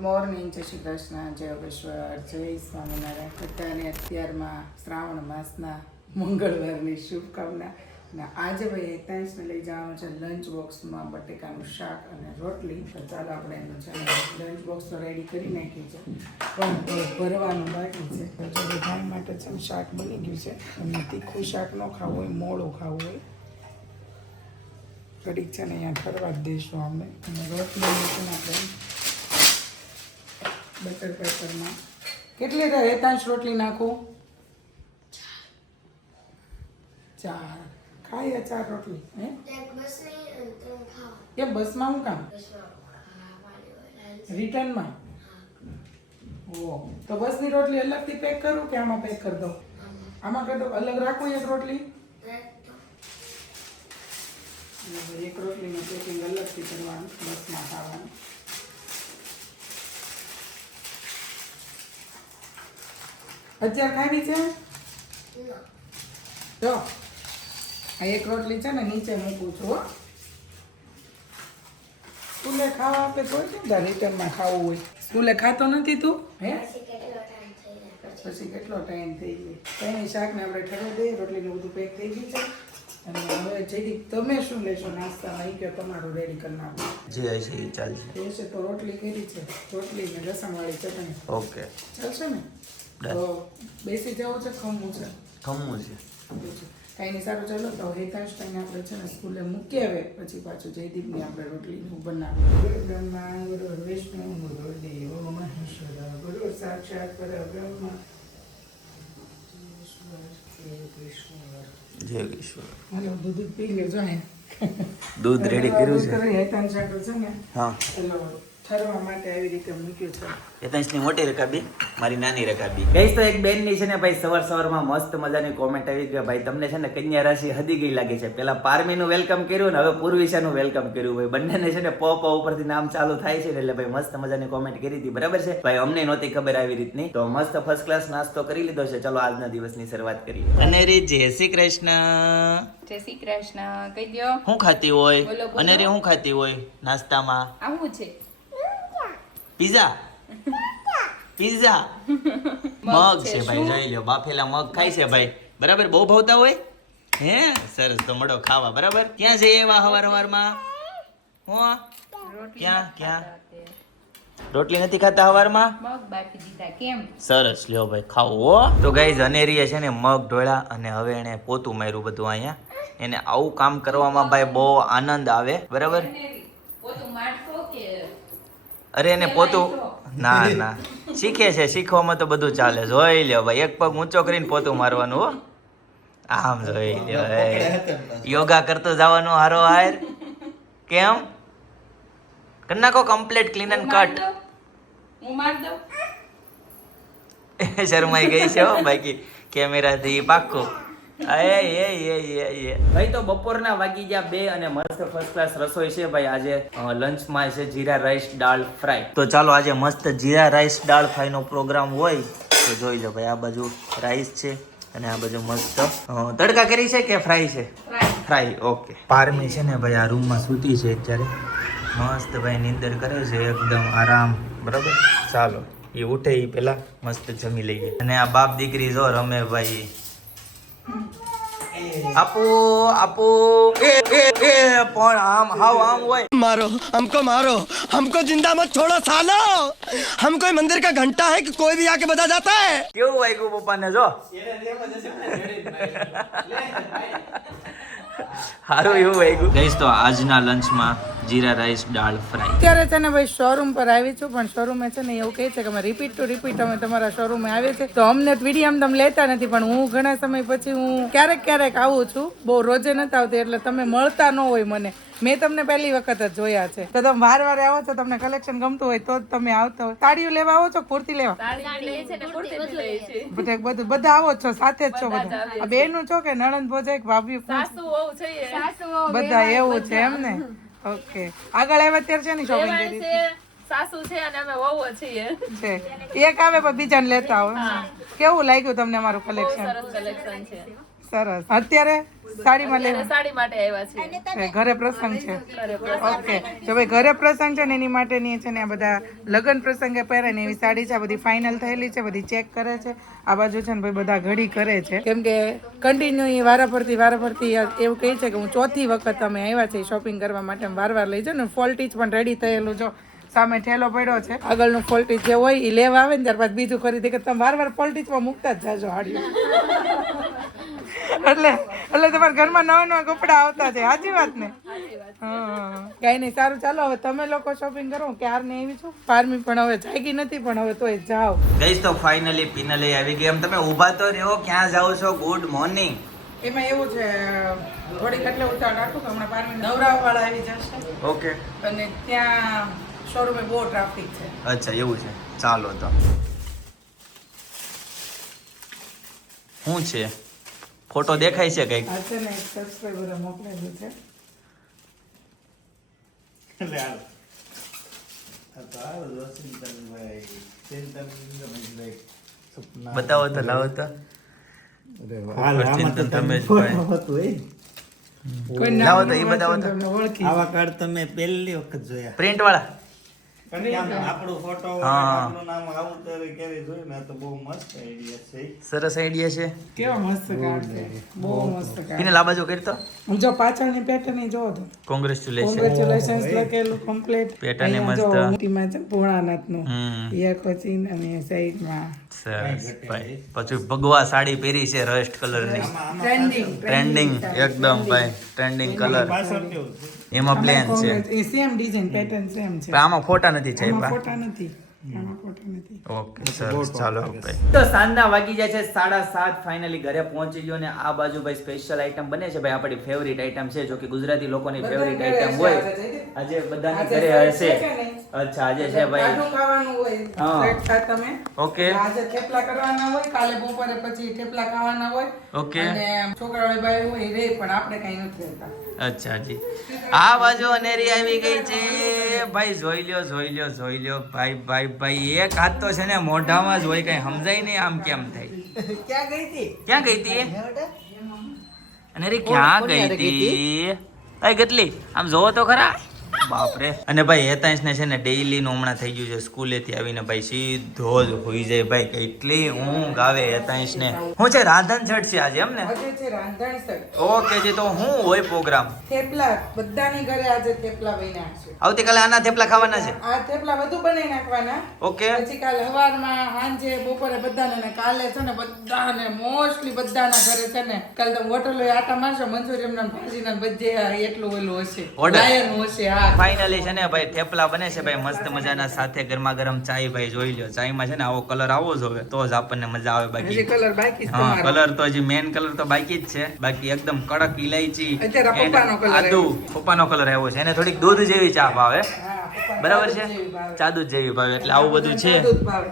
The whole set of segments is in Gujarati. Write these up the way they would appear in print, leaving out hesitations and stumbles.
મોર્નિંગ, જય શ્રી કૃષ્ણ, જય યોગેશ્વર, જય સ્વામિનારાયણ. બધાને અત્યારમાં શ્રાવણ માસના મંગળવારની શુભકામના. અને આજે ભાઈ હેતાંશને લઈ જવાનું છે લંચ બોક્સમાં બટેકાનું શાક અને રોટલી. તો ચાલો આપણે એનું છે લંચ બોક્સ તો રેડી કરી નાખ્યું છે, પણ ભરવાનું બાકી છે. તો જો ભાઈ માટે છે ને શાક બની ગયું છે. અને તીખું શાક ન ખાવું હોય, મોડું ખાવું હોય, ઘડીક છે ને અહીંયા ફરવા જ દઈશું અમને. અને રોટલી છે ને આપણે બટર પેપરમાં કેટલી હેતાંશ રોટલી નાખું? 4 ખાય 4 રોટલી. હે કેમ બસમાં હું કામ રિટર્નમાં? ઓ તો બસની રોટલી અલગથી પેક કરું કે આમાં પેક કરી દઉં? આમાં કરી દઉં, અલગ રાખું એક રોટલી. એક રોટલીનું પેકિંગ અલગથી કરવાનું, બસમાં ખાવાનું. અત્યારે ખાવી છે જો આ એક રોટલી છે ને નીચે મૂકું છું. સ્કૂલે ખાવા આપે તો કેમ રિટર્નમાં ખાવું હોય? સ્કૂલે ખાતો નથી તું? હે પછી કેટલો ટાઈમ થઈ ગયો? કંઈ શાકને આપણે ઠરવા દઈએ, રોટલીને બધું પેક થઈ ગયું છે. અને હવે જઈદી તમે શું લેશો નાસ્તામાં? એ કે તમારું રેડી કરી નાખો. જે હશે એ ચાલશે. એ છે તો રોટલી કરી છે, રોટલી ને લસણવાળી ચટણી. ઓકે ચાલશે ને? તો બેસી જવું છે, ખમવું છે? ખમવું છે. કાંઈ નહીં, સારું. ચાલો તો હેતાંશ ભાઈને આપણે છે ને સ્કૂલે મૂકી આવે પછી પાછું જયદીપની આપણે રોટલીનું બનાવીએ. ગુરુ બ્રહ્મા ગુરુ વિષ્ણુ ગુરુ દેવો મહેશ્વર ગુરુ સાક્ષાત પરબ્રહ્મ જય કૃષ્ણ. હાલો દૂધ પી લેજો. દૂધ રેડી કર્યું છે. હેતાંશ આટલું છે ને હા, ચલો ઠરવા માટે આવી રીતે મૂક્યું છે. હેતાંશની મોટી રકાબી, મારી નાની રકાબી. ગઈસ તો એક બેનની છે ને ભાઈ સવારમાં મસ્ત મજાની કોમેન્ટ આવી કે ભાઈ તમને છે ને કન્યા રાશિ હદી ગઈ લાગે છે. પેલા પારમીનું વેલકમ કર્યું ને હવે પૂર્વિશાનું વેલકમ કર્યું. ભાઈ બંનેને છે ને પ ઉપરથી નામ ચાલુ થાય છે ને એટલે ભાઈ મસ્ત મજાની કોમેન્ટ કરી હતી. બરાબર છે ભાઈ, અમને નહોતી ખબર આવી રીતની. તો મસ્ત ફર્સ્ટ ક્લાસ નાસ્તો કરી લીધો છે. ચલો આજના દિવસની શરૂઆત કરીએ. અને રે જય શ્રી કૃષ્ણ. જય શ્રી કૃષ્ણ. કહી દો શું ખાતી હોય? બોલો, બોલો. અને રે શું ખાતી હોય નાસ્તામાં? આવું છે પિઝા. પિઝા મગ છે ભાઈ, જોઈ લો. બાફેલા મગ ખાય છે ભાઈ. બરાબર, બહુ ભાવતા હોય હે? સરસ, તો મળો ખાવા. બરાબર, ક્યાં જઈએ એવા હવારમાં? હું ક્યાં રોટલી નથી ખાતા હવારમાં? મગ બાફી દીધા. કેમ? સરસ, લ્યો ભાઈ ખાવો. તો ગાઈઝ અનેરીએ છે ને મગ ઢોળા અને હવે એને પોતું માર્યું બધું અહીંયા. એને આવું કામ કરવામાં ભાઈ બહુ આનંદ આવે. બરાબર, પોતું મારતો કે અરે એને પોતું ના શીખે છે. શીખવામાં તો બધું ચાલે. જોઈ લ્યો ભાઈ, એક પગ ઊંચો કરીને પોતું મારવાનું. હો આમ જોઈ લ્યો. યોગા કરતો જવાનું હારો હાર. કેમ કરી નાખો કમ્પ્લીટ ક્લીન એન્ડ કટ. હું માર દઉં? શરમાઈ ગઈ છે હો બાકી કેમેરાથી પાક્કું. ભાઈ તો બપોરના વાગી ગયા 2 અને મસ્ત ફર્સ્ટ ક્લાસ રસોઈ છે ભાઈ. આજે લંચમાં છે જીરા રાઈસ દાળ ફ્રાય. તો ચાલો આજે મસ્ત જીરા રાઈસ દાળ ફ્રાય નો પ્રોગ્રામ હોય તો જોઈ લો ભાઈ. આ બાજુ રાઈસ છે અને આ બાજુ મસ્ત તડકા કરી છે કે ફ્રાય છે? ફ્રાય. ઓકે. પારમી છે ને ભાઈ આ રૂમમાં સૂતી છે અત્યારે. મસ્ત ભાઈ નીંદર કરે છે એકદમ આરામ. બરાબર, ચાલો એ ઉઠે એ પેલા મસ્ત જમી લઈએ. અને આ બાપ દીકરી જો રમે ભાઈ. આપો આપો પણ આમ હાવ આમ હોય. मारो हमको जिंदा मत छोड़ो सालो। हम कोई मंदिर का घंटा है कि कोई भी आके बजा जाता है। કેવું વાગ્યું પપ્પાને? જો સારું એવું વાગ્યું. ગઈસ તો આજના લંચમાં જીરા રાઈસ દાળ ફ્રાય. અત્યારે છે ને ભાઈ શોરૂમ પર આવી છું, પણ શોરૂમે છે ને એવું કહે છે કે અમે રિપીટ ટુ રિપીટ અમે તમારા શોરૂમે આવે છે. તો અમને વિડીયો તમે લેતા નથી, પણ હું ઘણા સમય પછી હું ક્યારેક આવું છું. બહુ રોજે નથી આવતી એટલે તમે મળતા ન હોય મને. મેં તમને પહેલી વખત જ જોયા છે. તો તમે વાર આવો છો, તમને કલેક્શન ગમતું હોય તો જ તમે આવતા હોય. સાડીઓ લેવા આવો છો, કુર્તી લેવા? બધા આવો છો, સાથે જ છો બધા? આ બેનું છો કે નણંદ ભોજાઈ ભાભી બધા એવું છે એમ ને? ઓકે. આગળ આવ્યા ત્યારે છે ને શોપિંગ કરી સાસુ છે અને અમે વહુ છીએ. છે એક આવે પણ બીજાને લેતા હોય. કેવું લાગ્યું તમને અમારું કલેક્શન? કલેક્શન છે. સરસ અત્યારે સાડીમાં અત્યારે લેવા સાડી માટે આવ્યા છીએ ઘરે પ્રસંગ છે ઘરે પ્રસંગ ઓકે તો ભાઈ ઘરે પ્રસંગ છે ને એની માટેની છે ને આ બધા લગ્ન પ્રસંગે પહેરે ને એવી સાડી છે આ બધી ફાઇનલ થયેલી છે બધી ચેક કરે છે આ બાજુ છે ને ભાઈ બધા ઘડી કરે છે કેમ કે કન્ટિન્યુ વારાફરતી એવું કહે છે કે હું ચોથી વખત અમે આવ્યા છીએ શોપિંગ કરવા માટે વાર લઈ જાઓ ને ફોલ્ટીજ પણ રેડી થયેલું જો સામે ઠેલો પડ્યો છે આગળનું ફોલ્ટીજ જે હોય એ લેવા આવે ને ત્યારબાદ બીજું ખરીદી કે તમે વાર ફોલ્ટીજમાં મૂકતા જ જાજો હાડીઓ એટલે તમારા ઘરમાં નવા કપડા આવતા છે સાચી વાત ને હા કઈ નહીં સારું ચાલો હવે તમે લોકો શોપિંગ કરો ક્યાર ને એવી છું પારમી પણ હવે જાગી નથી પણ હવે તોય જાઓ ગઈશ તો ફાઇનલી આવી ગઈ એમ તમે ઊભા તો રહ્યો ક્યાં જાઓ છો ગુડ મોર્નિંગ એમાં એવું છે થોડીક એટલે ઉતાવળ રાખું કે હમણાં પારમી નવરાવા વાળા આવી જશે ઓકે અને ત્યાં શોરૂમે બહુ ટ્રાફિક છે અચ્છા એવું છે ચાલો તો શું છે ફોટો દેખાય છે કઈક આ છે ને એક સબસ્ક્રાઇબરે મોકલેલું છે બતાવો તો લાવો તો તમે જ ભાઈ કોઈ લાવો નામ તો એ બતાવો તો તમને ઓળખી આવા કાર્ડ તમે પહેલી વખત જોયા પ્રિન્ટ વાળા આપણો ફોટો હા. આપણું નામ આવું તો ક્યારે જોયું ને આ તો બહુ મસ્ત આઈડિયા છે સરસ આઈડિયા છે કેવો મસ્ત કાર્ડ છે બહુ મસ્ત કાર્ડ એને લાબાજો કરતો જો પાછળની પેટર્ન જોવો તો કોંગ્રેચ્યુલેશન કોંગ્રેચ્યુલેશન્સ લખેલું કમ્પ્લીટ પેટર્ન એ મસ્ત. મોટીમાં છે ભોળાનાથનું હમ એ આખો ચીન અને સાઈડમાં સરસ ભાઈ પછી ભગવા સાડી પહેરી છે રસ્ટ કલરની ટ્રેન્ડિંગ એકદમ ભાઈ ટ્રેન્ડિંગ કલર પાછળ કેવું છે એમાં પ્લેન છે એ સેમ ડિઝાઇન પેટર્ન સેમ છે પણ આમાં ફોટા નથી આમાં છાપ્યા ફોટા નથી આમાં ફોટા નથી ઓકે સરસ ચાલો ભાઈ તો સાંજના વાગી જાય છે 7:30 ફાઇનલી ઘરે પહોંચી ગયો ને આ બાજુ ભાઈ સ્પેશિયલ આઈટમ બને છે ભાઈ આપણી ફેવરિટ આઈટમ છે જો કે ગુજરાતી લોકોની ફેવરિટ આઈટમ હોય આજે બધાના ઘરે હશે અચ્છા આજે છે ભાઈ કાઠું ખાવાનું હોય હા. પેટ ખા તમે ઓકે આજે થેપલા કરવાના હોય કાલે બપોરે પછી થેપલા ખાવાના હોય ઓકે અને છોકરાઓ ભાઈ હોય રે પણ આપણે કઈ નથી રહેતા અચ્છા જી આ બાજુ અનેરી આવી ગઈ છે ભાઈ જોઈ લ્યો ભાઈ એક હાથ તો છે ને મોઢામાં જ હોય કઈ સમજાય નહીં આમ કેમ થાય ક્યાં ગઈ હતી ક્યાં ગઈ હતી અનેરી ક્યાં ગઈ હતી એ કેટલી આમ જોવો તો ખરા બાપરે અને ભાઈ હેતાંશ ને છે ને ડેઈલી નું હમણાં થઈ ગયું છે સ્કૂલેથી આવીને ભાઈ સીધો જ હોઈ જાય ભાઈ કેટલી ઊંઘ આવે હેતાંશ ને હું છે રાંધણ છઠ છે આજે એમ ને આજે છે રાંધણ સર ઓકે જી તો હું હોય પ્રોગ્રામ થેપલા બધાની ઘરે આજે થેપલા બન્યા છે આવતીકાલે આના થેપલા ખાવાના છે આ થેપલા બધું બનાવી નાખવાના ઓકે પછી કાલે સવારમાં સાંજે બપોરે બધાને ને કાલે છે ને બધાને મોસ્ટલી બધાના ઘરે છે ને કાલે તમે હોટલો આટા મારશો મંચુરિયમ ના ભાજી ના બધે એટલું ઓલું હશે Order. લાયન હશે હા ફાઇનલી છે ને ભાઈ થેપલા બને છે ભાઈ મસ્ત મજાના સાથે ગરમા ગરમ ચાય ભાઈ જોઈ લ્યો ચાયમાં છે ને આવો કલર આવો જ હોવે તો જ આપણને મજા આવે હજી બાકી કલર બાકી છે હા તમારો કલર તો હજી મેન કલર તો બાકી જ છે બાકી એકદમ કડક ઇલાયચી અત્યારે and પપ્પાનો colour આદુ પપ્પાનો કલર આવ્યો છે એને થોડીક દૂધ જેવી ચા ભાવે હા, પપ્પા બરાબર છે જેવી ભાવે. ચા દૂધ જેવી ભાવે એટલે આવું બધું છે દૂધ ભાવે.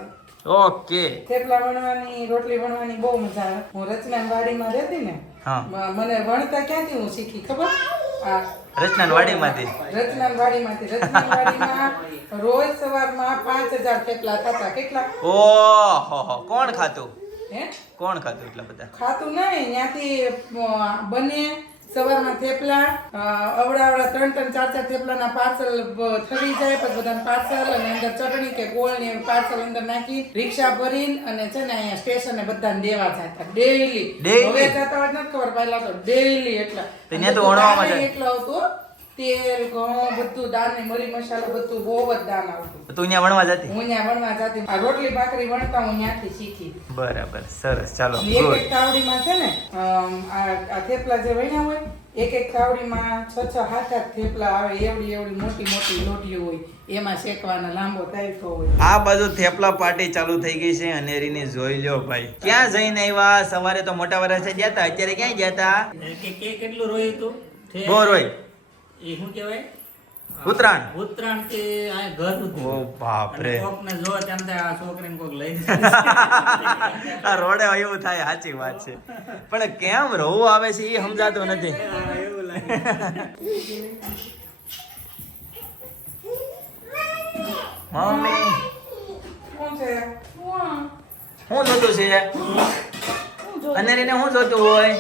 ઓકે થેપલા વણવાની રોટલી વણવાની બહુ મજા આવે હું રચના વાડીમાં રહેતી ને હા મને વણતા ક્યાંથી હું શીખી ખબર આ રચના વાડીમાંથી રચનાવાડીમાં રોજ સવારમાં 5000 થેપલા થતા કેટલા ઓહો કોણ ખાતું હે કોણ ખાતું એટલા બધા ખાતું નહીં ત્યાંથી બને સવારમાં થેપલા અવડા 3-4 થેપલાના પાર્સલ થઈ જાય પછી બધાને પાર્સલ અને અંદર ચટણી કે ગોળ ને પાર્સલ અંદર નાખી રિક્ષા ભરીને અને છે ને અહીંયા સ્ટેશને બધાને દેવા જતા ડેઈલી હવે જતા હોય નથી ખબર પહેલા તો ડેઈલી એટલા ત્યાં તો વણવામાં જાય. એટલું આવતું તેલ ઘઉં બધું દાળ ને મરી મસાલો બધું બહુ જ દાળ આવતું તું અહીંયા વણવા જતી હું ત્યાં વણવા જતી આ રોટલી ભાખરી વણતા હું ત્યાંથી શીખી બરાબર સરસ ચાલો એક good. એક તાવડીમાં છે ને આ થેપલા જે વણ્યા હોય એક તાવડીમાં 6-7 થેપલા આવે એવડી મોટી લોટીઓ હોય એમાં શેકવાના લાંબો તાઈફો હોય આ બાજુ થેપલા પાર્ટી ચાલુ થઈ ગઈ છે અનેરીની જોઈ લ્યો ભાઈ ક્યાં જઈને આવ્યા સવારે તો મોટા વરસે ગયા હતા અત્યારે ક્યાં ગયા હતા કે કેટલું રોયું તું બહુ રોય એ શું કહેવાય ઉત્તરાયણ ઉત્તરાયણ કે આ ઘર હતું ઓ બાપ રે કોક ને જો તેમ થાય આ છોકરીને કોક લઈને આ રોડે એવું થાય સાચી વાત છે પણ કેમ રોવું આવે છે એ સમજાતું નથી એવું લાગે મમ્મી શું છે શું જોતું છે અનેરીને શું જોતું હોય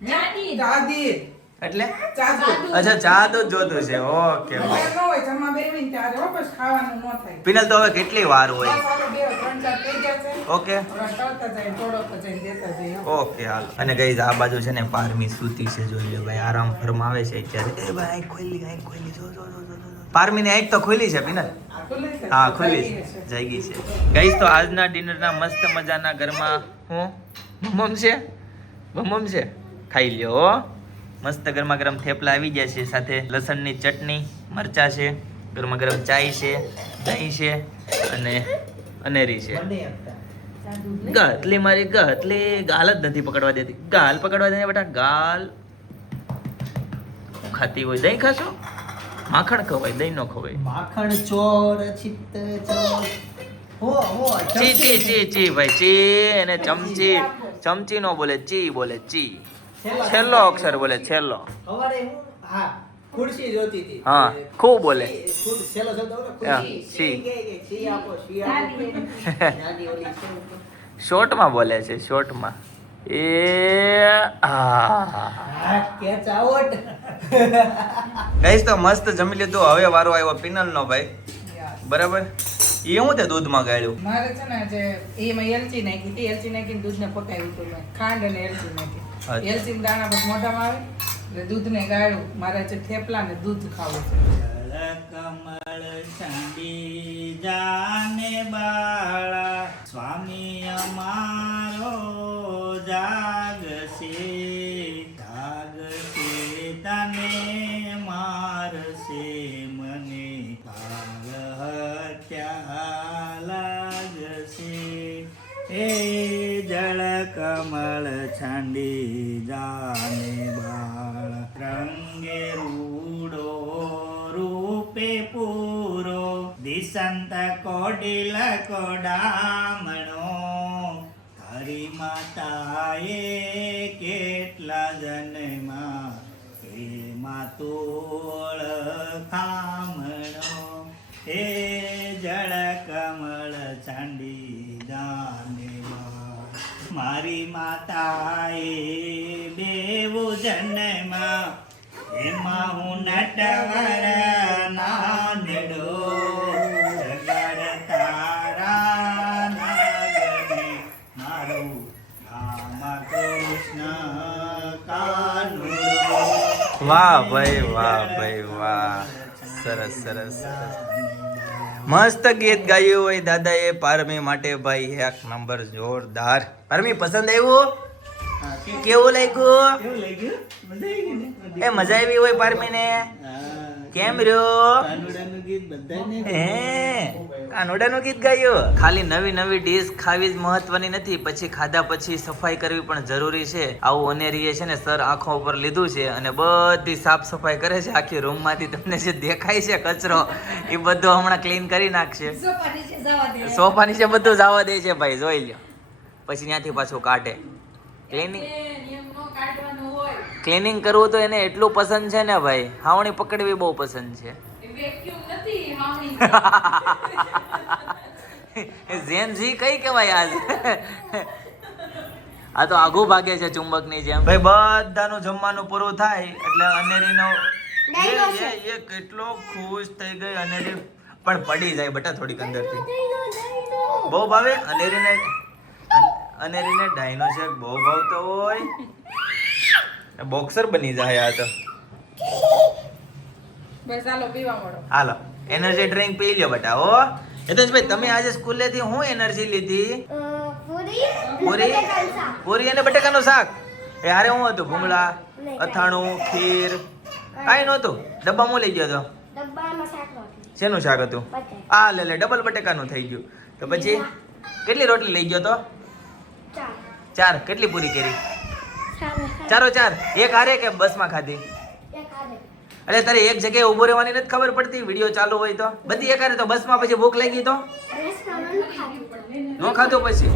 દાદી એટલે ચાદુ અચ્છા ચા દૂધ જોતું છે ઓકે ઘરે ન હોય જમવા બેસીને ત્યારે વાપસ ખાવાનું ન થાય પિનલ તો હવે કેટલી વાર હોય બસ આપણે બે 3-4 થઈ ગયા છે ઓકે હવે તળતા જાય થોડોક જઈને દેતા જઈએ ઓકે હાલ અને ગઈઝ આ બાજુ છે ને પારમી સૂતી છે જોઈ લે ભાઈ આરામ ફરમાવે છે અત્યારે એ ભાઈ આંખ ખોલી જો પારમીની આંખ તો ખોલી છે પિનલ ખુલ્લી છે હા ખુલ્લી છે જાગી છે ગઈઝ તો આજના ડિનરના મસ્ત મજાના ઘરમાં હું બમમ છે ખાઈ લ્યો હો. મસ્ત ગરમા ગરમ થેપલા આવી ગયા છે સાથે લસણની ચટણી મરચા છે ગરમા ગરમ ચાય છે દહીં છે અને અનેરી છે ગતલી મારી ગતલી ગાલ જ નથી પકડવા દેતી ગાલ પકડવા દે બેટા ગાલ ખાતી હોય દહીં ખાશો માખણ ખવાય દહીં નો ખવાય માખણ ચોર ચિત્ત ચોર હો ચી ચી ચી ચી ભાઈ ચી અને ચમચી નો બોલે ચી બોલે ચી છેલ્લો અક્ષર બોલે છેલ્લો હવારે હું હા ખુરશી જોતી હતી હા ખૂબ બોલે છેલ્લો શબ્દ બોલો હા, ખુરશી સી. સી આપો સી આપો નાની ઓલી છે શોર્ટમાં બોલે છે શોર્ટમાં એ હા કેચ આઉટ ગઈસ તો મસ્ત જમી લીધું હવે વારો આવ્યો પિનલ નો ભાઈ બરાબર એ હું તે દૂધમાં ગાળ્યું મારે છે ને જે એમાં એલચી નાખી હતી એલચી નાખીને દૂધને પકાવ્યું હતું મેં ખાંડ અને એલચી નાખી અચ્છા. એલચી દાણા બસ મોઢામાં આવે એટલે દૂધને ગાળ્યું મારે છે થેપલા ને દૂધ ખાવું છે કમળ ચાંદી જાને બાળા સ્વામી અમારો જાગશે તને મારશે મને કાલ હત્યા લાગશે એ જળ કમળ છાંડી જાને બાળ રંગે રૂડો રૂપે પૂરો દિશંત કોડિલ કોડામણો હરી માતાએ કેટલા જન્મા હે માતોળ ખામણો હે જળ કમળ ચાંડી જાને મારી માતાએ બેવો જન્મા એમાં હું નટવર નાનડો જગર તારા નાગને મારું રામ કૃષ્ણ કાનુડો વાહ ભાઈ વાહ સરસ સરસ સરસ મસ્ત ગીત ગાયું હોય દાદાએ પારમી માટે ભાઈ એક નંબર જોરદાર પારમી પસંદ આવ્યું કેવું લાગ્યું કેવું લાગ્યું મજા આવી ગઈ ને એ મજા આવી હોય પારમીને કેમ રહ્યો કાનુડાનું ગીત બધાને હે કાનોડાનું ગીત ગાયું ખાલી નવી નવી ડીશ ખાવી જ મહત્વની નથી પછી ખાધા પછી સફાઈ કરવી પણ જરૂરી છે આવું અનેરીએ છે ને સર આંખો ઉપર લીધું છે અને બધી સાફ સફાઈ કરે છે આખી રૂમ માંથી તમને જે દેખાય છે કચરો એ બધો હમણાં ક્લીન કરી નાખશે સોફા નીચે બધું જવા દે છે ભાઈ જોઈ લ્યો પછી ત્યાંથી પાછું કાઢે ક્લીનિંગ કરવું તો એને એટલું પસંદ છે ને ભાઈ હાવણી પકડવી બહુ પસંદ છે ઝેનઝી કઈ કહેવાય આજ આ તો આઘું ભાગે છે ચુંબકની જેમ ભાઈ બધાનું જમવાનું પૂરું થાય એટલે અનેરીનો એ કેટલો ખુશ થઈ ગઈ અનેરી પણ પડી જાય બટા થોડીક અંદરથી બહુ ભાવે અનેરીને ડાયનો શેક બહુ ભાવતો હોય બોક્સર બની જાય આ તો બસ ચાલો પીવા મળો હાલો એનર્જી ડ્રિંક પી લ્યો બટા હો હિતેશભાઈ તમે આજે સ્કૂલેથી હું એનર્જી લીધી પૂરી અને બટેકાનું શાક એ હારે હું હતું ભૂંગળા અથાણું ખીર કાંઈ નહોતું ડબ્બામાં લઈ ગયો તો શેનું શાક હતું આ લે ડબલ બટેકાનું થઈ ગયું તો પછી કેટલી રોટલી લઈ ગયો તો 4 કેટલી પૂરી કરી 4 એક હારે કે બસમાં ખાધી અરે તારે એક જગ્યાએ ઊભો રહેવાની નથી ખબર પડતી વિડીયો ચાલુ હોય તો બધી એક હારે તો બસમાં પછી ભૂખ લાગી તો નો ખાધો પછી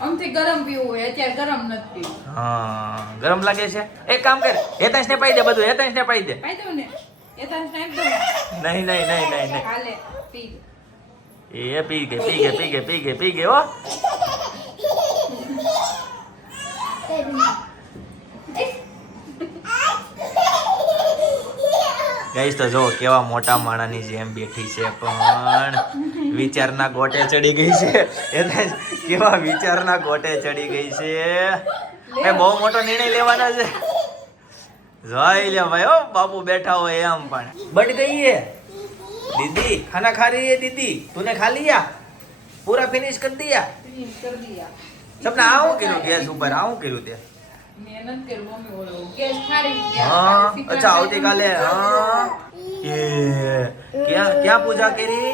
આમથી ગરમ પીવું હોય અત્યારે ગરમ નથી પીવું હા ગરમ લાગે છે એક કામ કર હેતાંશને પાઈ દે બધું હેતાંશને પાઈ દે પાઈ દઉં ને એ તને ટાઈમ દઉં નહીં હાલે પી એ પી ગઈ હો ગાઈસ તો જો કેવા મોટા માણાની જેમ બેઠી છે પણ વિચારના ગોટે ચડી ગઈ છે. એટલે કેવા વિચારના ગોટે ચડી ગઈ છે. એ બહુ મોટો નિર્ણય લેવાનો છે. જોઈ લે ભાઈ, ઓ બાપુ બેઠા હોય એમ પણ બટ ગઈ है दीदी, खाना खा रही है दीदी, तूने खा लिया पूरा फिनिश कर दिया. कर दिया સપના આવું કર્યું ગેસ ઉપર, આવું કર્યું તે. મહેનત કર મમ્મી બોલો ગેસ ખારી ગયા હા અચ્છા આવતીકાલે હા એ ક્યાં પૂજા કરી?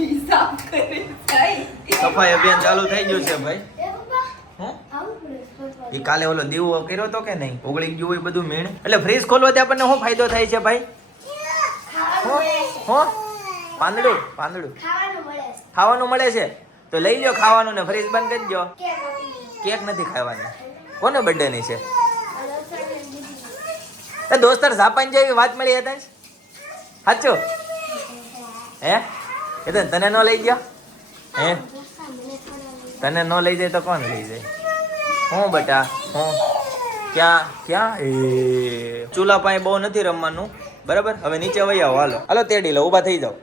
હિસાબ કરી જાય સફાઈ અભિયાન ચાલુ થઈ ગયું છે ભાઈ. હું એ કાલે ઓલો દીવો કર્યો તો કે નહીં? ઓગળી ગયું હોય બધું મીણ. એટલે ફ્રીજ ખોલવાથી આપણને શું ફાયદો થાય છે ભાઈ? હો પાંદડું પાંદડું ખાવાનું મળે છે તો લઈ લ્યો ખાવાનું ને ફ્રીજ બંધ કરી દો. કેક નથી ખાવાની. કોને બર્થડે ની છે? એ દોસ્તાર જાપાન જેવી વાત મળી હતા સાચું હે? એ તો તને ન લઈ ગયો હે? તને ન લઈ જાય તો કોણ લઈ જાય? હું બેટા હું ક્યાં ક્યાં એ ચૂલા પાસે બહુ નથી રમવાનું બરાબર. હવે નીચે વહી આવો. હાલો હાલો તેડી લો, ઊભા થઈ જાઓ.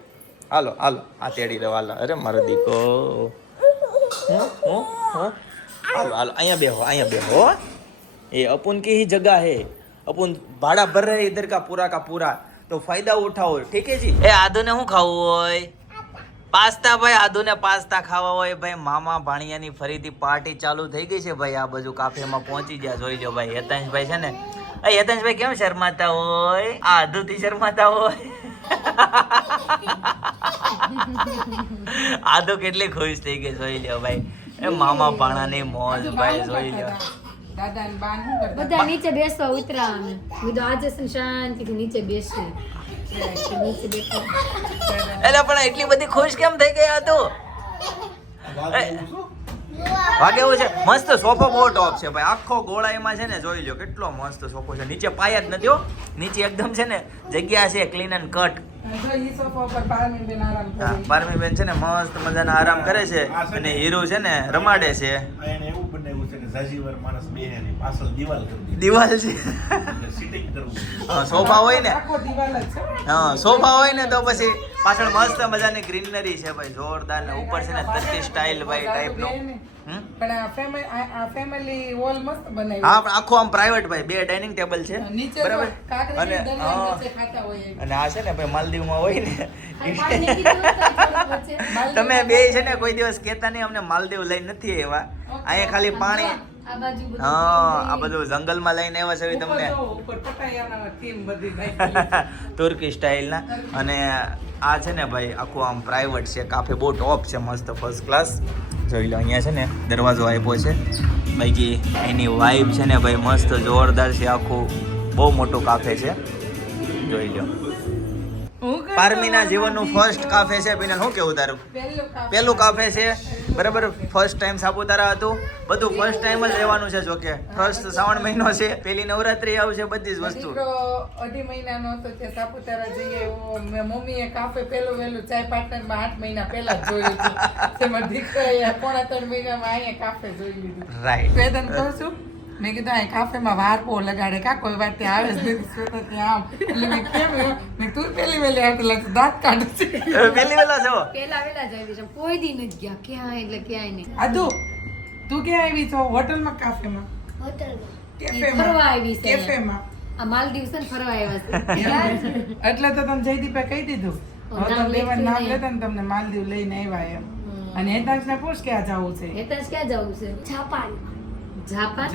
હાલો હાલો આ તેડી લો. હાલો અરે મારો દીકો હાલો હાલો અહીંયા બેહો, અહીંયા બેહો. ये अपन की ही जगह है, अपन भाड़ा भर रहे इधर का पूरा तो फायदा उठाओ. ठीक है जी. ए आधु ने શું ખાવું હોય? પાસ્તા ભાઈ. આધુ ને પાસ્તા ખાવા હોય ભાઈ. મામા ભાણિયાની ફરીથી પાર્ટી ચાલુ થઈ ગઈ છે ભાઈ. આ બાજુ કાફેમાં પહોંચી ગયા. જોઈ લો ભાઈ હેતાંશભાઈ છે ને. હેતાંશભાઈ કેમ શરમાતા હોય? આ આધુથી શરમાતા હોય. આધુ કેટલી ખુશ થઈ ગઈ જોઈ લો ભાઈ. એ મામા ભાણાની મોજ ભાઈ જોઈ લો. દાદા ને બાન શું કરતા? બધા નીચે બેસવા ઉતરા અમે કીધું આજે છે ને શાંતિથી નીચે બેસી નીચે બેઠા એટલે પણ એટલી બધી ખુશ કેમ થઈ ગયા તું? વાગે એવું છે. મસ્ત સોફો બહુ ટોપ છે ભાઈ. આખો ગોળાઈમાં છે ને જોઈ લો કેટલો મસ્ત સોફો છે. નીચે પાયા જ નથી હો. નીચે એકદમ છે ને જગ્યા છે ક્લીન એન્ડ કટ. જો ઈ સોફા ઉપર પારમીબેન આરામ કરે. હા પારમીબેન છે ને મસ્ત મજાના આરામ કરે છે અને હીરો છે ને રમાડે છે. એને એવું બનાવ્યું છે કે જાજીવર માણસ બેહે નહીં, પાછળ દિવાલ કરી દીધી. દિવાલ છે એટલે સિટિંગ કરવું. હા સોફા હોય ને. આખો દિવાલ જ છે. હા સોફા હોય ને તો પછી પાછળ મસ્ત મજાની ગ્રીનરી છે ભાઈ જોરદાર. ને ઉપર છે ને તરતી સ્ટાઇલ ભાઈ ટાઈપનું. પણ આ ફેમિલી હોલ મસ્ત બનાવ્યું. હા પણ આખો આમ પ્રાઇવેટ ભાઈ. 2 ડાઇનિંગ ટેબલ છે નીચે બરાબર. કાકરી અને દરવાજા નીચે ખાતા હોય. અને આ છે ને ભાઈ માલદીવમાં હોય ને પાણી કીધું હતું થોડુંક વચ્ચે. તમે બે છે ને કોઈ દિવસ કહેતા નહીં અમને માલદીવ લઈને નથી આવ્યા. અહીંયા ખાલી પાણી આ બાજુ બધું હા આ બધું જંગલમાં લઈને આવ્યા છે ઉપર તમને જો, ઉપર પટાયાના થીમ બધી નાખી. તુર્કી સ્ટાઇલના. અને આ છે ને ભાઈ આખું આમ પ્રાઇવેટ છે કાફે. બહુ ટોપ છે મસ્ત ફર્સ્ટ ક્લાસ. જોઈ લો અહીંયા છે ને દરવાજો આપ્યો છે. બાકી એની વાઇબ છે ને ભાઈ મસ્ત જોરદાર છે. આખું બહુ મોટું કાફે છે જોઈ લો. પારમીના જીવનનું ફર્સ્ટ કાફે છે. પીનલ શું કેવું તારું? પહેલું કાફે છે બરાબર. ફર્સ્ટ ટાઈમ સાપુતારા હતું. બધું ફર્સ્ટ ટાઈમ જ રહેવાનું છે. જોકે ફર્સ્ટ શ્રાવણ મહિનો છે, પહેલી નવરાત્રી આવશે, બધી જ વસ્તુ. દીકરો 2.5 મહિનાનો હતો તે સાપુતારા જઈએ એવો મમ્મીએ કાફે પેલું ચાય પાર્ટનરમાં 8 મહિના પહેલા જ જોયું હતું. તેમાં દીકરાએ 3.5 મહિનામાં અહીંયા કાફે જોઈ લીધું. રાઈટ. વેદન કહું છું મેં કીધું આ કાફેમાં વાર બહુ લગાડે કા કોઈ વાર ત્યાં આવે જ નથી શ્વેતા ત્યાં આમ. એટલે મેં કેમ એવું? મેં તું પહેલી વહેલી આવતી લાગતું દાંત કાઢે છે. પહેલી વેલા છો પેલા વેલા જ આવી છે કોઈ દી નથી ગયા ક્યાં એટલે ક્યાંય નહીં આદુ તું ક્યાં આવી છો? હોટલમાં કાફેમાં? ફરવા આવી છે કેફેમાં? આ માલદીવ છે ને ફરવા આવ્યા છે એટલે તો તમે જયદીપે કહી દીધું. હવે તમે લેવાનું નામ લેતા ને તમને માલદીવ લઈને આવ્યા એમ. અને હેતાંશને પૂછ ક્યાં જવું છે? હેતાંશ ક્યાં જવું છે જાપાન જાપાન.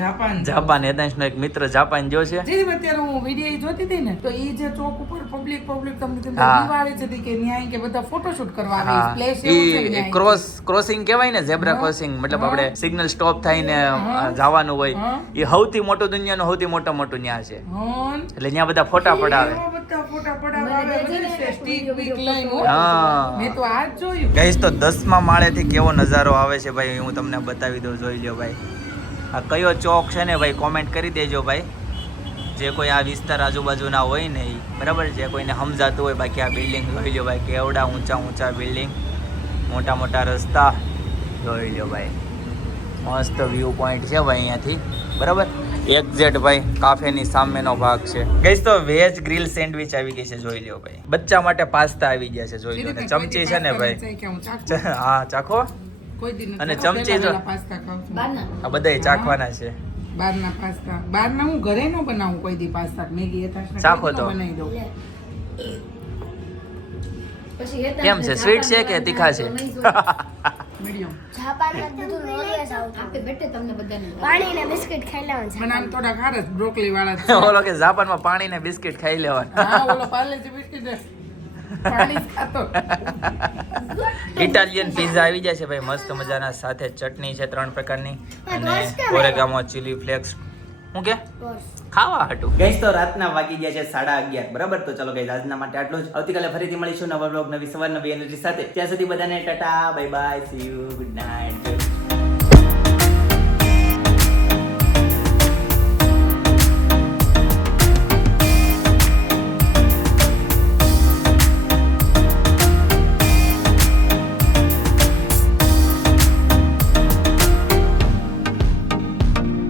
જાપાન. હેતાંશનો એક મિત્ર જાપાન ગયો છે. જે અત્યારે હું વિડીયો જોતી હતી ને તો એ જે ચોક ઉપર પબ્લિક તમને હા. દિવાળી છે કે ન્યાય કે બધા ફોટોશૂટ કરવા આવે હા પ્લેસ એવું છે ઈ ન્યાય. ક્રોસિંગ કહેવાય ને ઝેબ્રા ક્રોસિંગ. મતલબ આપણે સિગ્નલ સ્ટોપ થઈને જવાનું હોય. હા. એ સૌથી મોટું દુનિયાનું સૌથી મોટું ન્યા છે. હોન. એટલે ત્યાં બધા ફોટા પડાવે. એવા બધા ફોટા પડાવવા આવે, બધું છે, સ્ટીક બીક લઈને હો. હા. મેં તો આજ જોયું. ગઈશ તો 10મા માળેથી કેવો નજારો આવે છે ભાઈ હું તમને બતાવી દઉં. જોઈ લ્યો ભાઈ આ કયો ચોક છે ને ભાઈ કોમેન્ટ કરી દેજો ભાઈ. જે કોઈ આ વિસ્તાર આજુબાજુના હોય ને ઈ બરાબર જે કોઈને સમજાતું હોય. બાકી આ બિલ્ડિંગ જોઈ લ્યો ભાઈ કેવડા ઊંચા બિલ્ડિંગ, મોટા રસ્તા જોઈ લ્યો ભાઈ. મસ્ત વ્યૂ પોઈન્ટ છે ભાઈ અહીંયાથી, બરાબર. એક્ઝેક્ટ ભાઈ કાફેની સામેનો ભાગ છે. ગઈસ તો વેજ ગ્રીલ સેન્ડવિચ આવી ગઈ છે, જોઈ લ્યો ભાઈ. બચ્ચા માટે પાસ્તા આવી ગયા છે, જોઈ લ્યો. ને ચમચી છે ને ભાઈ, હા ચાખો. અને ચમચી તો પાસ્તા ખાઉં છું. બહારના આ બધાય ચાખવાના છે. બહારના પાસ્તા બહારના હું ઘરે ન બનાવું કોઈ દી પાસ્તા મેગી ચાખો તો. બનાવી દઉં. પછી હેતા કેમ છે, સ્વીટ છે કે તીખા છે? મીડિયમ જાપાનમાં બધું નોર્વેસ આવતું. આપે બેટે તમને બધાને પાણી ને બિસ્કિટ ખાઈ લેવાનું પણ આમ થોડા ખારસ બ્રોકલી વાળા છે. ઓલો કે જાપાનમાં પાણી ને બિસ્કિટ ખાઈ લેવાના. હા ઓલો પાર્લેજી બિસ્કિટ પાણી જ ખાતો. ઇટાલિયન પિઝા આવી જાય છે ભાઈ, મસ્ત મજાના. સાથે ચટણી છે 3 પ્રકારની અને ઓરેગામો ચીલી ફ્લેક્સ. હું કે ખાવા હતું. ગઈસ તો રાતના વાગી ગયા છે 11:30, બરાબર. તો ચલો ગઈસ આજના માટે આટલું જ. આવતીકાલે ફરીથી મળીશું નવા બ્લોગ, નવી સવાર, નવી એનર્જી સાથે. ત્યાં સુધી બધાને Tata, bye bye, C you, good night.